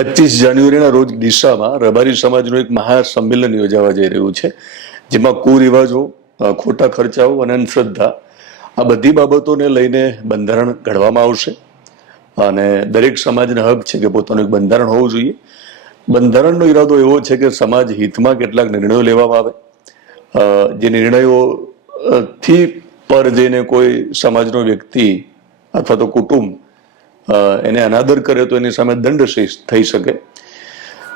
25 જાન્યુઆરીના રોજ ડીસામાં રબારી સમાજનું એક મહાસંમેલન યોજાવા જઈ રહ્યું છે, જેમાં કુરિવાજો, ખોટા ખર્ચાઓ અને અંધશ્રદ્ધા આ બધી બાબતોને લઈને બંધારણ ઘડવામાં આવશે. અને દરેક સમાજને હક છે કે પોતાનું એક બંધારણ હોવું જોઈએ. બંધારણનો ઈરાદો એવો છે કે સમાજ હિતમાં કેટલાક નિર્ણયો લેવામાં આવે, જે નિર્ણયો થી પર જઈને કોઈ સમાજનો વ્યક્તિ અથવા તો કુટુંબ એને અનાદર કરે તો એની સામે દંડ થઈ શકે.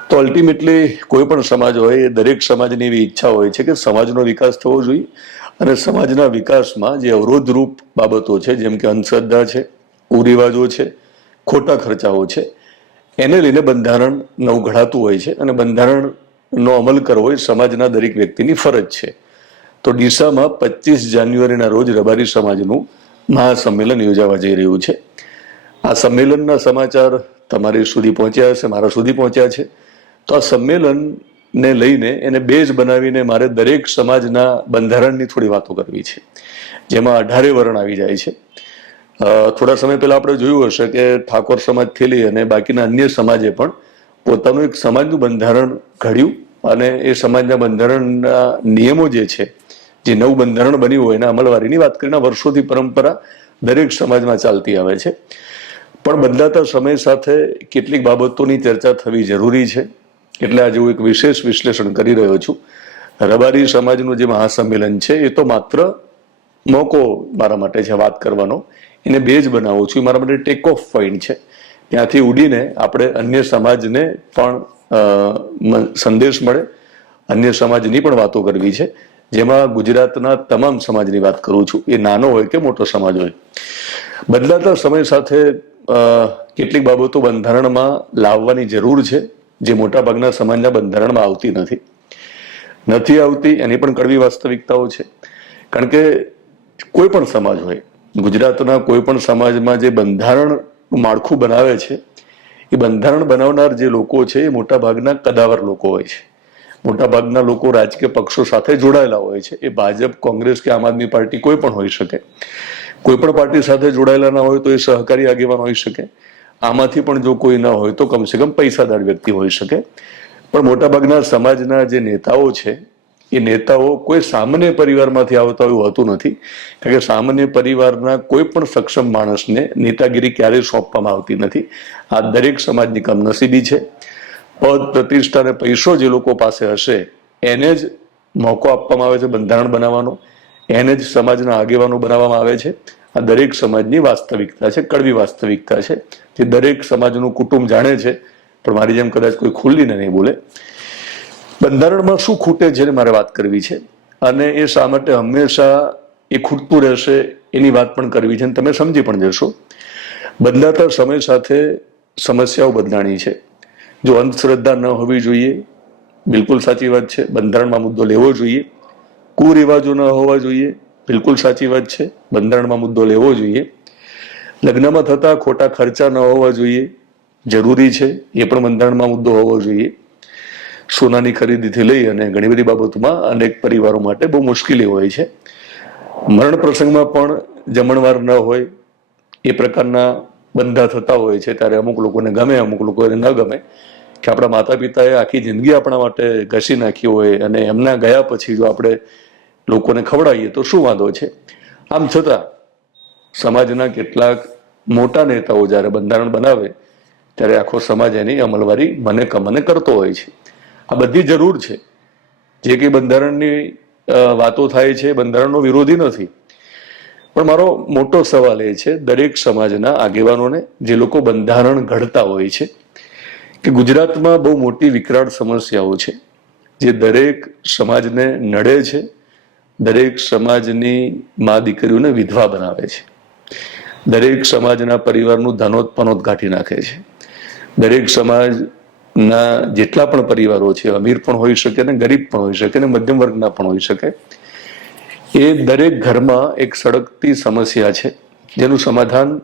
તો અલ્ટિમેટલી કોઈ પણ સમાજ હોય એ દરેક સમાજની એવી ઈચ્છા હોય છે કે સમાજનો વિકાસ થવો જોઈએ, અને સમાજના વિકાસમાં જે અવરોધરૂપ બાબતો છે, જેમ કે અંધશ્રદ્ધા છે, કુરિવાજો છે, ખોટા ખર્ચાઓ છે, એને લઈને બંધારણ નવું ઘડાતું હોય છે, અને બંધારણનો અમલ કરવો એ સમાજના દરેક વ્યક્તિની ફરજ છે. તો ડીસામાં 25 જાન્યુઆરીના રોજ રબારી સમાજનું મહાસંમેલન યોજાવા જઈ રહ્યું છે. આ સંમેલનના સમાચાર તમારી સુધી પહોંચ્યા હશે, મારા સુધી પહોંચ્યા છે. તો આ સંમેલનને લઈને એને બેઝ બનાવીને મારે દરેક સમાજના બંધારણની થોડી વાતો કરવી છે, જેમાં 18 વરણ આવી જાય છે. થોડા સમય પહેલા આપણે જોયું હશે કે ઠાકોર સમાજથી લઈ અને બાકીના અન્ય સમાજે પણ પોતાનું એક સમાજનું બંધારણ ઘડ્યું, અને એ સમાજના બંધારણના નિયમો જે છે, જે નવું બંધારણ બન્યું હોય એના અમલવારીની વાત કરીને વર્ષોથી પરંપરા દરેક સમાજમાં ચાલતી આવે છે. પણ બદલાતા સમય સાથે કેટલીક બાબતોની ચર્ચા થવી જરૂરી છે, એટલે આજે હું એક વિશેષ વિશ્લેષણ કરી રહ્યો છું. રબારી સમાજનું જે મહાસંમેલન છે એ તો માત્ર મોકો મારા માટે છે વાત કરવાનો, એને બેઝ બનાવું છું, મારા માટે ટેક ઓફ પોઈન્ટ છે. ત્યાંથી ઉડીને આપણે અન્ય સમાજને પણ સંદેશ મળે, અન્ય સમાજની પણ વાતો કરવી છે, જેમાં ગુજરાતના તમામ સમાજની વાત કરું છું, એ નાનો હોય કે મોટો સમાજ હોય. બદલાતા સમય સાથે કેટલીક બાબતો બંધારણમાં લાવવાની જરૂર છે, જે મોટાભાગના સમાજના બંધારણમાં આવતી નથી આવતી. એની પણ કડવી વાસ્તવિકતાઓ છે, કારણ કે કોઈ પણ સમાજ હોય, ગુજરાતના કોઈ પણ સમાજમાં જે બંધારણ માળખું બનાવે છે, એ બંધારણ બનાવનાર જે લોકો છે એ મોટાભાગના કદાવર લોકો હોય છે. મોટાભાગના લોકો રાજકીય પક્ષો સાથે જોડાયેલા હોય છે. એ ભાજપ, કોંગ્રેસ કે આમ આદમી પાર્ટી કોઈ પણ હોઈ શકે. કોઈ પણ પાર્ટી સાથે જોડાયેલા ના હોય તો એ સહકારી આગેવાન હોઈ શકે. આમાંથી પણ જો કોઈ ના હોય તો કમસે કમ પૈસાદાર વ્યક્તિ હોઈ શકે. પણ મોટાભાગના સમાજના જે નેતાઓ છે એ નેતાઓ કોઈ સામાન્ય પરિવારમાંથી આવતા એવું હોતું નથી, કારણ કે સામાન્ય પરિવારના કોઈ પણ સક્ષમ માણસને નેતાગીરી ક્યારેય સોંપવામાં આવતી નથી. આ દરેક સમાજની કમનસીબી છે. પદ, પ્રતિષ્ઠા અને પૈસો જે લોકો પાસે હશે એને જ મોકો આપવામાં આવે છે બંધારણ બનાવવાનો, એને જ સમાજના આગેવાનો બનાવવામાં આવે છે. આ દરેક સમાજની વાસ્તવિકતા છે, કડવી વાસ્તવિકતા છે, જે દરેક સમાજનું કુટુંબ જાણે છે, પણ મારી જેમ કદાચ કોઈ ખુલ્લીને નહીં બોલે. બંધારણમાં શું ખૂટે છે મારે વાત કરવી છે, અને એ શા માટે હંમેશા એ ખૂટતું રહેશે એની વાત પણ કરવી છે, અને તમે સમજી પણ જશો. બદલાતા સમય સાથે સમસ્યાઓ બદલાણી છે. જો અંધશ્રદ્ધા ન હોવી જોઈએ, બિલકુલ સાચી વાત છે, બંધારણમાં મુદ્દો લેવો જોઈએ. કુરિવાજો ન હોવા જોઈએ, બિલકુલ સાચી વાત છે, બંધારણમાં મુદ્દો લેવો જોઈએ. લગ્નમાં થતા ખોટા ખર્ચા ન હોવા જોઈએ, જરૂરી છે, એ પણ બંધારણમાં મુદ્દો હોવો જોઈએ. સોનાની ખરીદીથી લઈ અને ઘણી બધી બાબતોમાં અનેક પરિવારો માટે બહુ મુશ્કેલી હોય છે. મરણ પ્રસંગમાં પણ જમણવાર ન હોય એ પ્રકારના બંધા થતા હોય છે, ત્યારે અમુક લોકોને ગમે, અમુક લોકોને ન ગમે કે આપણા માતા પિતાએ આખી જિંદગી આપણા માટે ઘસી નાખી હોય અને એમના ગયા પછી જો આપણે લોકોને ખવડાવીએ તો શું વાંધો છે. આમ છતાં સમાજના કેટલાક મોટા નેતાઓ જ્યારે બંધારણ બનાવે ત્યારે આખો સમાજ એની અમલવારી મને કમને કરતો હોય છે. આ બધી જરૂર છે. જે કંઈ બંધારણની વાતો થાય છે બંધારણનો વિરોધી નથી, પણ મારો મોટો સવાલ એ છે દરેક સમાજના આગેવાનોને, જે લોકો બંધારણ ઘડતા હોય છે, કે ગુજરાતમાં બહુ મોટી વિકરાળ સમસ્યાઓ છે જે દરેક સમાજને નડે છે. દરેક સમાજની મા દીકરીઓને વિધવા બનાવે છે. દરેક સમાજના પરિવારનું ધનોત્પનોત ગાંઠી નાખે છે. દરેક સમાજના જેટલા પણ પરિવારો છે, અમીર પણ હોઈ શકે ને ગરીબ પણ હોઈ શકે ને મધ્યમ વર્ગના પણ હોઈ શકે, એ દરેક ઘરમાં એક સળગતી સમસ્યા છે જેનું સમાધાન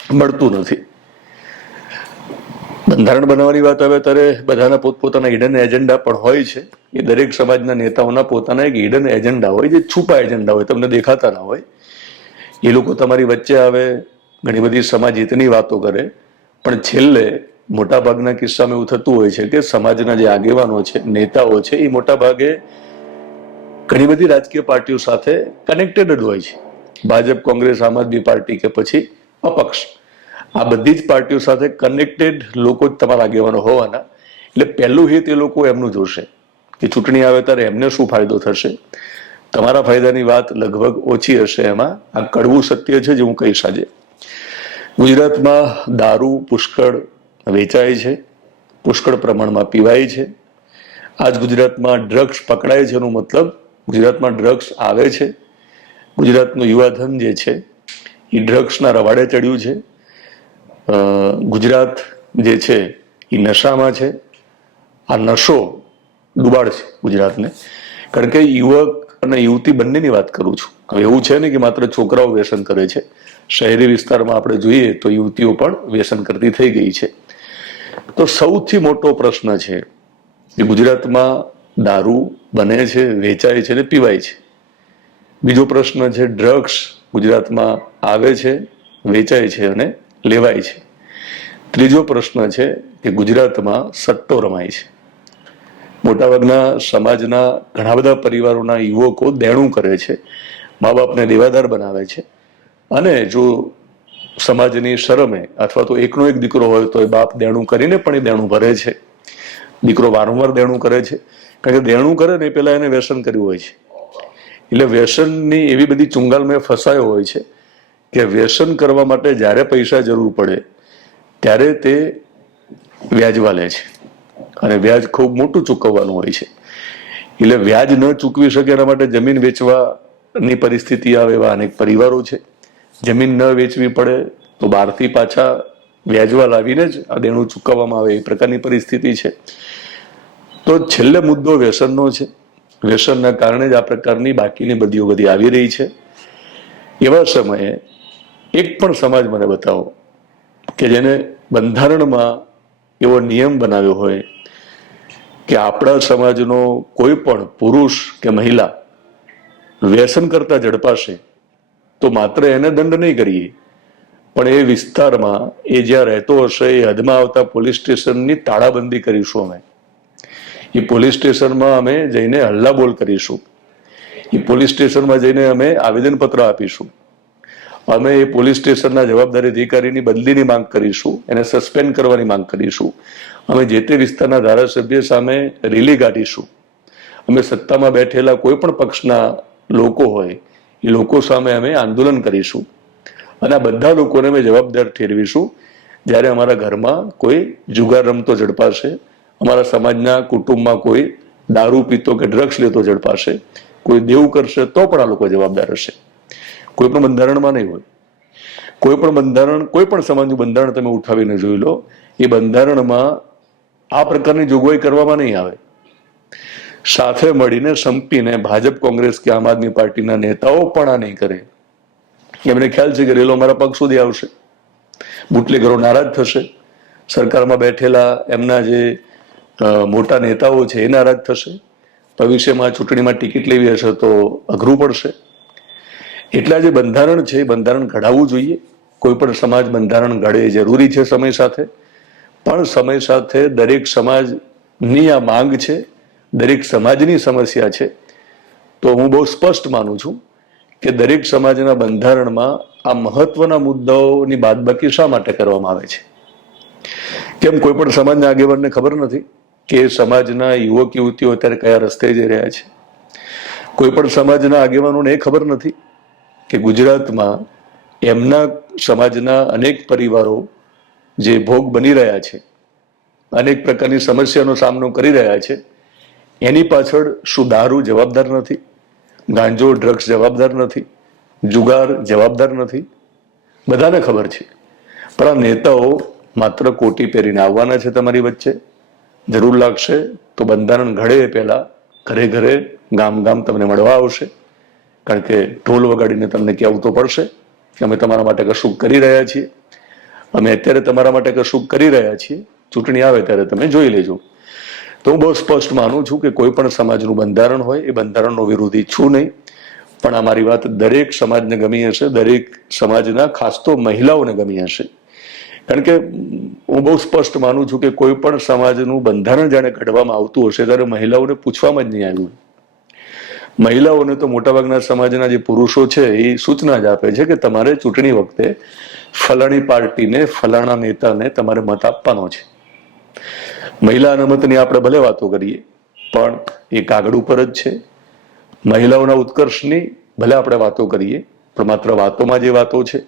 મળતું નથી. બંધારણ બનાવવાની વાત આવે ત્યારે બધાના પોતપોતાના હિડન એજન્ડા પણ હોય છે. એ દરેક સમાજના નેતાઓના પોતાના એક હિડન એજન્ડા હોય, જે છુપા એજન્ડા હોય, તમને દેખાતા ના હોય. એ લોકો તમારી વચ્ચે આવે, ઘણી બધી સમાજ હિતની વાતો કરે, પણ છેલ્લે મોટાભાગના કિસ્સામાં એવું થતું હોય છે કે સમાજના જે આગેવાનો છે, નેતાઓ છે, એ મોટા ભાગે ઘણી બધી રાજકીય પાર્ટીઓ સાથે કનેક્ટેડ જ હોય છે. ભાજપ, કોંગ્રેસ, આમ આદમી પાર્ટી કે પછી અપક્ષ, આ બધી જ પાર્ટીઓ સાથે કનેક્ટેડ લોકો જ તમારા આગેવાનો હોવાના. એટલે પહેલું હિત એ લોકો એમનું જોશે કે ચૂંટણી આવે ત્યારે એમને શું ફાયદો થશે. તમારા ફાયદાની વાત લગભગ ઓછી હશે એમાં. આ કડવું સત્ય છે જે હું કહીશ. આજે ગુજરાતમાં દારૂ પુષ્કળ વેચાય છે, પુષ્કળ પ્રમાણમાં પીવાય છે. આજ ગુજરાતમાં ડ્રગ્સ પકડાય છે એનો મતલબ ગુજરાતમાં ડ્રગ્સ આવે છે. ગુજરાતનું યુવાધન જે છે એ ડ્રગ્સના રવાડે ચડ્યું છે. ગુજરાત જે છે એ નશામાં છે. આ નશો ડુબાડશે ગુજરાતને. કારણ કે યુવક અને યુવતી બંનેની વાત કરું છું. હવે એવું છે ને કે માત્ર છોકરાઓ વ્યસન કરે છે. શહેરી વિસ્તારમાં આપણે જોઈએ તો યુવતીઓ પણ વ્યસન કરતી થઈ ગઈ છે. તો સૌથી મોટો પ્રશ્ન છે કે ગુજરાતમાં દારૂ બને છે, વેચાય છે અને પીવાય છે. બીજો પ્રશ્ન છે ડ્રગ્સ ગુજરાતમાં આવે છે, વેચાય છે અને લેવાય છે. ત્રીજો પ્રશ્ન છે કે ગુજરાતમાં સટ્ટો રમાય છે. મોટાભાગના સમાજના ઘણા બધા પરિવારોના યુવકો દેણું કરે છે, મા બાપને દેવાદાર બનાવે છે. અને જો સમાજની શરમે અથવા તો એકનો એક દીકરો હોય તો એ બાપ દેણું કરીને પણ એ દેણું ભરે છે. દીકરો વારંવાર દેણું કરે છે, કારણ કે દેણું કરે ને પેલા એને વ્યસન કર્યું હોય છે. એટલે વ્યસનની એવી બધી ચુંગાલમાં ફસાયો હોય છે કે વ્યસન કરવા માટે જ્યારે પૈસા જરૂર પડે ત્યારે તે વ્યાજવા લે છે, અને વ્યાજ ખૂબ મોટું ચૂકવવાનું હોય છે. એટલે વ્યાજ ન ચૂકવી શકે એના માટે જમીન વેચવાની પરિસ્થિતિ આવે એવા અનેક પરિવારો છે. જમીન ન વેચવી પડે તો બહારથી પાછા વ્યાજવા લાવીને જ આ દેણું ચૂકવવામાં આવે એ પ્રકારની પરિસ્થિતિ છે. તો છેલ્લે મુદ્દો વ્યસનનો છે. વ્યસનના કારણે જ આ પ્રકારની બાકીની બદીઓ બધી આવી રહી છે. એવા સમયે એક પણ સમાજ મને બતાવો કે જેને બંધારણમાં એવો નિયમ બનાવ્યો હોય કે આપણા સમાજનો કોઈ પણ પુરુષ કે મહિલા વ્યસન કરતા ઝડપાશે તો માત્ર એને દંડ નહીં કરીએ, પણ એ વિસ્તારમાં એ જ્યાં રહેતો હશે એ હદમાં આવતા પોલીસ સ્ટેશનની તાળાબંધી કરીશું. અમે એ પોલીસ સ્ટેશનમાં અમે જઈને હલ્લાબોલ કરીશું. એ પોલીસ સ્ટેશનમાં જઈને અમે આવેદનપત્ર આપીશું. અમે એ પોલીસ સ્ટેશનના જવાબદારી અધિકારીની બદલીની માંગ કરીશું, એને સસ્પેન્ડ કરવાની માંગ કરીશું. અમે જે તે વિસ્તારના ધારાસભ્ય સામે રેલી કાઢીશું. અમે સત્તામાં બેઠેલા કોઈ પણ પક્ષના લોકો હોય એ લોકો સામે અમે આંદોલન કરીશું, અને આ બધા લોકોને અમે જવાબદાર ઠેરવીશું. જ્યારે અમારા ઘરમાં કોઈ જુગાર રમતો ઝડપાશે, અમારા સમાજના કુટુંબમાં કોઈ દારૂ પીતો કે ડ્રગ્સ લેતો ઝડપાશે, કોઈ દેવું કરશે તો પણ આ લોકો જવાબદાર હશે. કોઈ પણ બંધારણમાં નહીં હોય. કોઈ પણ બંધારણ, કોઈ પણ સમાજનું બંધારણ તમે ઉઠાવીને જોઈ લો, એ બંધારણમાં આ પ્રકારની જોગવાઈ કરવામાં નહીં આવે. સાથે મળીને સંપીને ભાજપ, કોંગ્રેસ કે આમ આદમી પાર્ટીના નેતાઓ પણ આ નહીં કરે. એમને ખ્યાલ છે કે રેલો અમારા પગ સુધી આવશે, બુટલેગરો નારાજ થશે, સરકારમાં બેઠેલા એમના જે મોટા નેતાઓ છે એ નારાજ થશે, ભવિષ્યમાં ચૂંટણીમાં ટિકિટ લેવી હશે તો અઘરું પડશે. એટલા જે બંધારણ છે એ બંધારણ ઘડાવવું જોઈએ. કોઈ પણ સમાજ બંધારણ ઘડે એ જરૂરી છે સમય સાથે, પણ સમય સાથે દરેક સમાજની આ માંગ છે, દરેક સમાજની સમસ્યા છે. તો હું બહુ સ્પષ્ટ માનું છું કે દરેક સમાજના બંધારણમાં આ મહત્વના મુદ્દાઓની બાદબાકી શા માટે કરવામાં આવે છે? કેમ કોઈ પણ સમાજના આગેવાનને ખબર નથી કે સમાજના યુવક યુવતીઓ અત્યારે કયા રસ્તે જઈ રહ્યા છે? કોઈ પણ સમાજના આગેવાનોને એ ખબર નથી કે ગુજરાતમાં એમના સમાજના અનેક પરિવારો જે ભોગ બની રહ્યા છે, અનેક પ્રકારની સમસ્યાનો સામનો કરી રહ્યા છે, એની પાછળ શું દારૂ જવાબદાર નથી? ગાંજો, ડ્રગ્સ જવાબદાર નથી? જુગાર જવાબદાર નથી? બધાને ખબર છે. પણ આ નેતાઓ માત્ર કોટી પહેરીને આવવાના છે તમારી વચ્ચે. જરૂર લાગશે તો બંધારણ ઘડે એ પહેલા ઘરે ઘરે, ગામ ગામ તમને મળવા આવશે. કારણ કે ઢોલ વગાડીને તમને કહેવું તો પડશે કે અમે તમારા માટે કશું કરી રહ્યા છીએ, અમે અત્યારે તમારા માટે કશું કરી રહ્યા છીએ, ચૂંટણી આવે ત્યારે તમે જોઈ લેજો. તો હું બહુ સ્પષ્ટ માનું છું કે કોઈ પણ સમાજનું બંધારણ હોય એ બંધારણનો વિરોધી છું નહીં, પણ આ મારી વાત દરેક સમાજને ગમી હશે, દરેક સમાજના ખાસ તો મહિલાઓને ગમી હશે કારણ કે હું બહુ સ્પષ્ટ માનું છું કે કોઈ પણ સમાજનું બંધારણ જાણે ઘડવામાં આવતું હશે ત્યારે મહિલાઓને પૂછવામાં જ નહીં આવ્યું. મહિલાઓને તો મોટાભાગના સમાજના જે પુરુષો છે એ સૂચના જ આપે છે કે તમારે ચૂંટણી વખતે ફલાણી પાર્ટીને ફલાણા નેતાને તમારે મત આપવાનો છે. મહિલા અનામતની આપણે ભલે વાતો કરીએ પણ એ કાગળ ઉપર જ છે. મહિલાઓના ઉત્કર્ષની ભલે આપણે વાતો કરીએ પણ માત્ર વાતોમાં જે વાતો છે.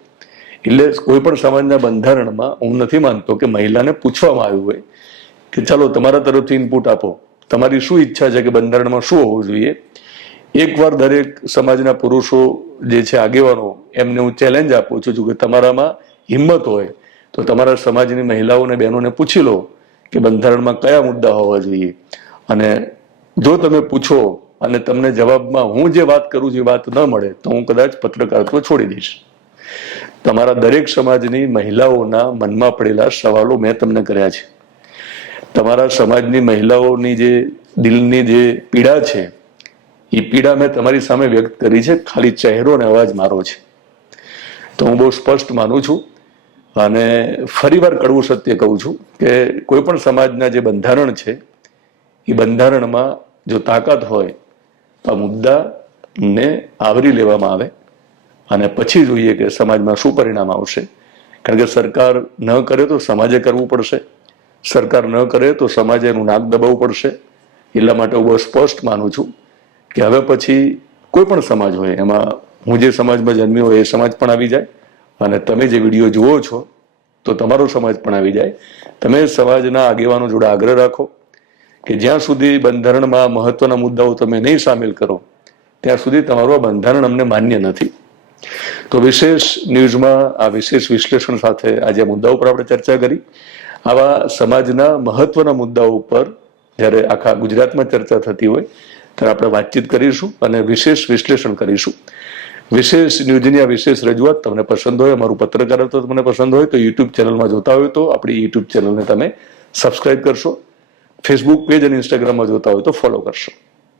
એટલે કોઈ પણ સમાજના બંધારણમાં હું નથી માનતો કે મહિલાને પૂછવામાં આવ્યું હોય કે ચાલો તમારા તરફથી ઇનપુટ આપો, તમારી શું ઈચ્છા છે કે બંધારણમાં શું હોવું જોઈએ. એકવાર દરેક સમાજના પુરુષો જે છે આગેવાનો એમને હું ચેલેન્જ આપું છું કે તમારામાં હિંમત હોય તો તમારા સમાજની મહિલાઓને બહેનોને પૂછી લો કે બંધારણમાં કયા મુદ્દા હોવા જોઈએ, અને જો તમે પૂછો અને તમને જવાબમાં હું જે વાત કરું છું એ વાત ન મળે તો હું કદાચ પત્રકારત્વ છોડી દઈશ. તમારા દરેક સમાજની મહિલાઓના મનમાં પડેલા સવાલો મેં તમને કર્યા છે. તમારા સમાજની મહિલાઓની જે દિલની જે પીડા છે એ પીડા મેં તમારી સામે વ્યક્ત કરી છે. ખાલી ચહેરો અને અવાજ મારો છે. તો હું બહુ સ્પષ્ટ માનું છું અને ફરીવાર કડવું સત્ય કહું છું કે કોઈ પણ સમાજના જે બંધારણ છે એ બંધારણમાં જો તાકાત હોય તો આ મુદ્દાને આવરી લેવામાં આવે અને પછી જોઈએ કે સમાજમાં શું પરિણામ આવશે. કારણ કે સરકાર ન કરે તો સમાજે કરવું પડશે, સરકાર ન કરે તો સમાજે એનું નાક દબાવવું પડશે. એટલા માટે હું બહુ સ્પષ્ટ માનું છું કે હવે પછી કોઈ પણ સમાજ હોય, એમાં હું જે સમાજમાં જન્મ્યો હોય એ સમાજ પણ આવી જાય અને તમે જે વિડીયો જુઓ છો તો તમારો સમાજ પણ આવી જાય. તમે સમાજના આગેવાનો જોડે આગ્રહ રાખો કે જ્યાં સુધી બંધારણમાં મહત્વના મુદ્દાઓ તમે નહીં સામેલ કરો ત્યાં સુધી તમારું આ બંધારણ અમને માન્ય નથી. તો વિશેષ ન્યૂઝમાં આ વિશેષ વિશ્લેષણ સાથે આજે મુદ્દાઓ પર આપણે ચર્ચા કરી. આવા સમાજના મહત્વના મુદ્દાઓ ઉપર જ્યારે આખા ગુજરાતમાં ચર્ચા થતી હોય ત્યારે આપણે વાતચીત કરીશું અને વિશેષ વિશ્લેષણ કરીશું. વિશેષ ન્યૂઝની આ વિશેષ રજૂઆત તમને પસંદ હોય, અમારું પત્રકારત્વ તમને પસંદ હોય તો યુટ્યુબ ચેનલમાં જોતા હોય તો આપણી યુટ્યુબ ચેનલને તમે સબસ્ક્રાઇબ કરશો, ફેસબુક પેજ અને ઇન્સ્ટાગ્રામમાં જોતા હોય તો ફોલો કરશો.